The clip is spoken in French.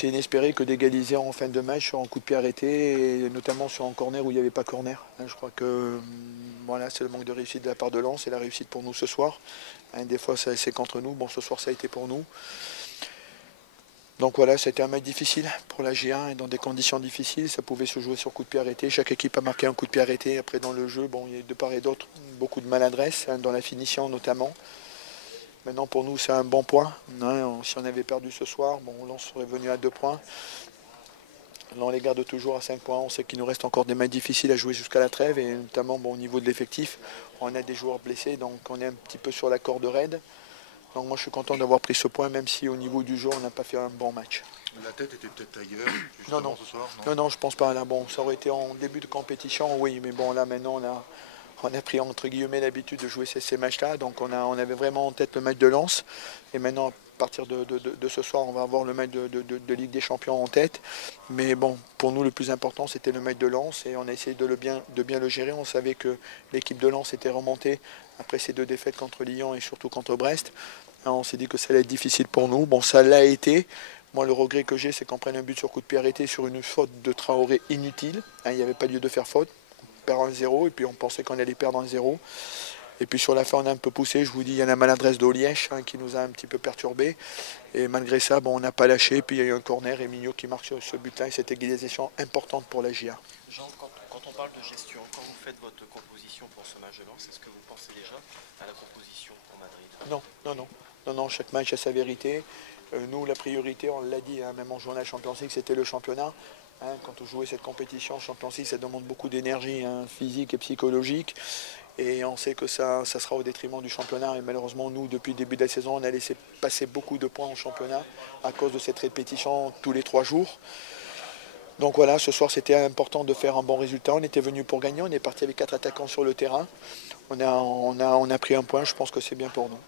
aussi inespéré que d'égaliser en fin de match sur un coup de pied arrêté, et notamment sur un corner où il n'y avait pas corner. Je crois que voilà, c'est le manque de réussite de la part de Lens et la réussite pour nous ce soir. Des fois c'est contre nous, bon ce soir ça a été pour nous. Donc voilà, c'était un match difficile pour la G1 et dans des conditions difficiles. Ça pouvait se jouer sur coup de pied arrêté. Chaque équipe a marqué un coup de pied arrêté. Après dans le jeu, bon, il y a de part et d'autre beaucoup de maladresse, dans la finition notamment. Maintenant pour nous c'est un bon point. Si on avait perdu ce soir, bon, Lens serait venu à 2 points. Là, on les garde toujours à 5 points. On sait qu'il nous reste encore des matchs difficiles à jouer jusqu'à la trêve. Et notamment bon, au niveau de l'effectif, on a des joueurs blessés. Donc on est un petit peu sur la corde raide. Donc moi je suis content d'avoir pris ce point, même si au niveau du jeu on n'a pas fait un bon match. La tête était peut-être ailleurs Non, non. ce soir, Non, je pense pas. Là, bon, ça aurait été en début de compétition, oui, mais bon, là maintenant on a pris entre guillemets l'habitude de jouer ces matchs-là. Donc on avait vraiment en tête le match de Lens. Et maintenant, à partir de ce soir, on va avoir le match de Ligue des Champions en tête. Mais bon, pour nous, le plus important, c'était le match de Lens. Et on a essayé de bien le gérer. On savait que l'équipe de Lens était remontée après ces 2 défaites contre Lyon et surtout contre Brest. Alors, on s'est dit que ça allait être difficile pour nous. Bon, ça l'a été. Moi, le regret que j'ai, c'est qu'on prenne un but sur coup de pied arrêté sur une faute de Traoré inutile. Il n'y avait pas lieu de faire faute. On perd 1-0 et puis on pensait qu'on allait perdre 1-0. Et puis sur la fin, on a un peu poussé. Je vous dis, il y a la maladresse d'Olièche qui nous a un petit peu perturbés. Et malgré ça, bon, on n'a pas lâché. Puis il y a eu un corner et Mignot qui marque ce but-là. Et cette égalisation importante pour la GIA. Jean, quand on parle de gestion, quand vous faites votre composition pour ce match de Lens, est-ce que vous pensez déjà à la composition pour Madrid? Non, chaque match a sa vérité. Nous, la priorité, on l'a dit, même en jouant la Champions League, c'était le championnat. Quand on jouait cette compétition, Champions League, ça demande beaucoup d'énergie physique et psychologique. Et on sait que ça sera au détriment du championnat. Et malheureusement, nous, depuis le début de la saison, on a laissé passer beaucoup de points en championnat à cause de cette répétition tous les 3 jours. Donc voilà, ce soir, c'était important de faire un bon résultat. On était venu pour gagner. On est parti avec 4 attaquants sur le terrain. On a pris un point. Je pense que c'est bien pour nous.